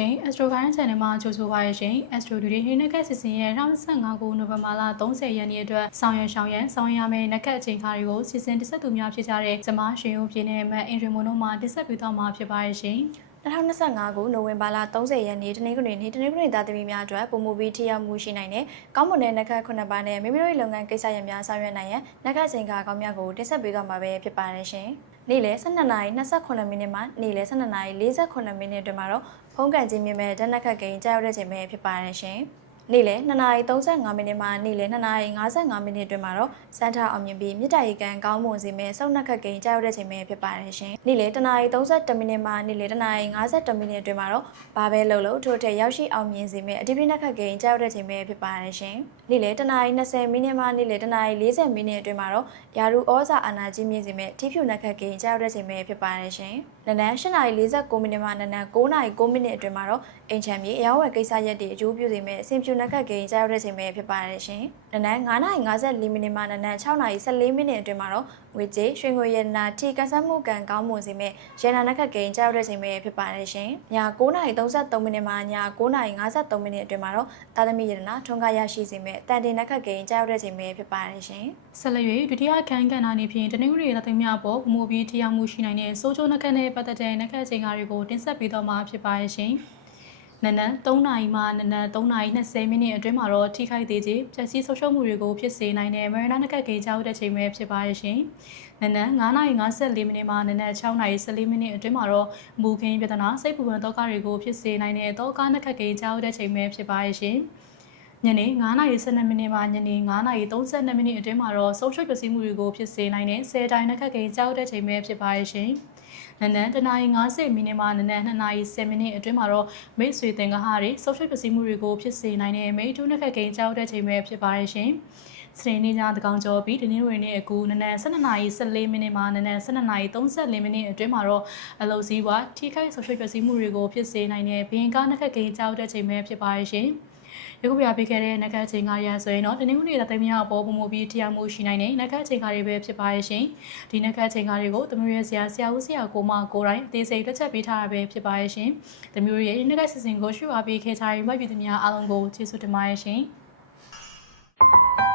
ရှင်။ Astro Garden Channel မှာကြိုဆိုပါရရှင်။ Astro Today နေ့နက်ကစီစဉ်ရဲ့2025ခုနိုဝင်ဘာလ30ရက်နေ့အတွက်ဆောင်ရွက်ဆောင်ရွက်ဆောင်ရမယ့်နက်ကအချိန်ခါတွေကိုစီစဉ်တင်ဆက်သူများဖြစ်ကြတဲ့ကျမရှင်ဦးပြင်းနဲ့မန်အင်ရင်မွန်တို့မှတင်ဆက်ပေးသွားမှာဖြစ်ပါရရှင်။2025ခုနိုဝင်ဘာလ30ရက်နေ့တနင်္ဂနွေနေ့တနင်္ဂနွေသားသမီးများအတွက်ပုံမူပြီးထိရောက်မှုရှိနိုင်တဲ့ကောင်းမွန်တဲ့နှခတ်ခုနှစ်ပါးနဲ့မိမိတို့ရဲ့လုပ်ငန်းကိစ္စရပ်များဆောင်ရွက်နိုင်ရန်နှခတ်ချိန်ခါကောင်းများကိုတင်ဆက်ပေးသွားမှာပဲဖြစ်ပါတယ်ရှင်။နေ့လယ်12:28မိနစ်မှနေ့လယ်12:48မိနစ်အတွင်းမှာတော့ဖုံးကန်ကြီးမြင့်မဲ့ဓာတ်နှက်ခတ်ကိန်းကြားရောက်တဲ့ချိန်ပဲဖြစ်ပါတယ်ရှင်။နေ့လယ်2:35မိနစ်မှနေ့လယ်2:55မိနစ်တွင်မှာတော့စန်တာအောင်မြင်ပြီးမြစ်တာရီကန်ကောင်းမွန်စီမဲ့စုံနှက်ခက်ကိန်းကြောက်တဲ့ချိန်ပဲဖြစ်ပါတယ်ရှင်။နေ့လယ်2:32မိနစ်မှနေ့လယ်2:52မိနစ်တွင်မှာတော့ဘာပဲလုံးလုံးထို့ထက်ရောက်ရှိအောင်မြင်စီမဲ့အတိပိနှက်ခက်ကိန်းကြောက်တဲ့ချိန်ပဲဖြစ်ပါတယ်ရှင်။နေ့လယ်2:20မိနစ်မှနေ့လယ်2:40မိနစ်တွင်မှာတော့ယာရူဩဇာအာနာကြီးမြင်စီမဲ့ထိဖြူနှက်ခက်ကိန်းကြောက်တဲ့ချိန်ပဲဖြစ်ပါတယ်ရှင်။နနက်8:49မိနစ်မှနနက်9:09မိနစ်အတွင်းမှာတော့အိမ်ချမ်းမြေအယောင်းဝယ်ကိစ္စရက်တွေအကျိုးပြုစေမဲ့အဆင်ပြေနက်ခတ်ကိန်းကြောက်တဲ့အချိန်ပဲဖြစ်ပါတယ်ရှင်။နနက်9:54မိနစ်မှနနက်6:14မိနစ်အတွင်းမှာတော့ငွေကြေးရွှေငွေရတနာထိကစားမှုကံကောင်းမွန်စေမဲ့ရတနာနက်ခတ်ကိန်းကြောက်တဲ့အချိန်ပဲဖြစ်ပါတယ်ရှင်။ည9:33မိနစ်မှည9:53မိနစ်အတွင်းမှာတော့သာသမီရတနာထွန်းကားရရှိစေမဲ့တန်တင်နက်ခတ်ကိန်းကြောက်တဲ့အချိန်ပဲဖြစ်ပါတယ်ရှင်။ဆက်လက်၍ဒုတိယခန်းကဏ္ဍအနေဖြင့်တနင်္ဂနွေနေ့သမီးများပေါ်မူပြီးတရားမှုရှိနိုင်တဲ့စိုးကျိုးနက်ခတ်နဲ့ပတ်သက်တဲ့နောက်ထပ်ချိန်ခါတွေကိုတင်ဆက်ပေးတော့မှာဖြစ်ပါရဲ့ရှင်။နနန်3နာရီမှနနန်3နာရီ20မိနစ်အတွင်းမှာတော့ထိခိုက်သေးခြင်းပျက်စီးဆုံးရှုံးမှုတွေကိုဖြစ်စေနိုင်တဲ့မရဏနကတ်ဂေကြောက်တဲ့ချိန်ပဲဖြစ်ပါရဲ့ရှင်။နနန်9:54မိနစ်မှနနန်6:14မိနစ်အတွင်းမှာတော့မူခင်းပြဿနာစိတ်ပူပန်သောကတွေကိုဖြစ်စေနိုင်တဲ့သောကနကတ်ဂေကြောက်တဲ့ချိန်ပဲဖြစ်ပါရဲ့ရှင်။ညနေ9:12မိနစ်မှညနေ9:32မိနစ်အတွင်းမှာတော့ဆုံးဖြတ်ပစ္စည်းမှုတွေကိုဖြစ်စေနိုင်တဲ့ဆယ်တိုင်းနှက်ခတ်ကိန်းကြောက်တဲ့ချိန်ပဲဖြစ်ပါရဲ့ရှင်။နနန်းတနာရီ90မိနစ်မှနနန်း2နာရီ10မိနစ်အတွင်းမှာတော့မိတ်ဆွေသင်္ကဟတွေဆုပ်ထွေးပစ္စည်းမှုတွေကိုဖြစ်စေနိုင်တဲ့မိတ်တူးနှစ်ခက်ကိန်းကြောက်တဲ့ချိန်ပဲဖြစ်ပါရဲ့ရှင်စနေနေ့ညသကောင်ကျော်ပြီးဒီနေ့ဝင်နေ့အကူနနန်12:14မိနစ်မှာနနန်12:34မိနစ်အတွင်းမှာတော့အလုတ်စည်းဝါထိခိုက်ဆုံးဖြတ်ပျက်စီးမှုတွေကိုဖြစ်စေနိုင်တဲ့ဘင်ကားနှစ်ခက်ကိန်းကြောက်တဲ့ချိန်ပဲဖြစ်ပါရဲ့ရှင်။ယခုပြပေးခဲ့တဲ့နဂတ်ချိန်ခါရဆိုရင်တော့တနင်္ဂနွေနေ့တိုင်းများအပေါ်ပုံမူပြီးတရားမှုရှိနိုင်တဲ့နဂတ်ချိန်ခါတွေပဲဖြစ်ပါရဲ့ရှင်ဒီနဂတ်ချိန်ခါတွေကိုသမီးရဲ့ဆရာဆရာဦးဆရာကိုမကိုတိုင်းအသေးစိတ်လက်ချက်ပေးထားတာပဲဖြစ်ပါရဲ့ရှင်သမီးရဲ့နဂတ်စီစဉ်ကိုရှုအားပေးခဲ့ကြရင်မပြည့်သူများအားလုံးကိုကျေးဇူးတင်ပါတယ်ရှင် Thank you.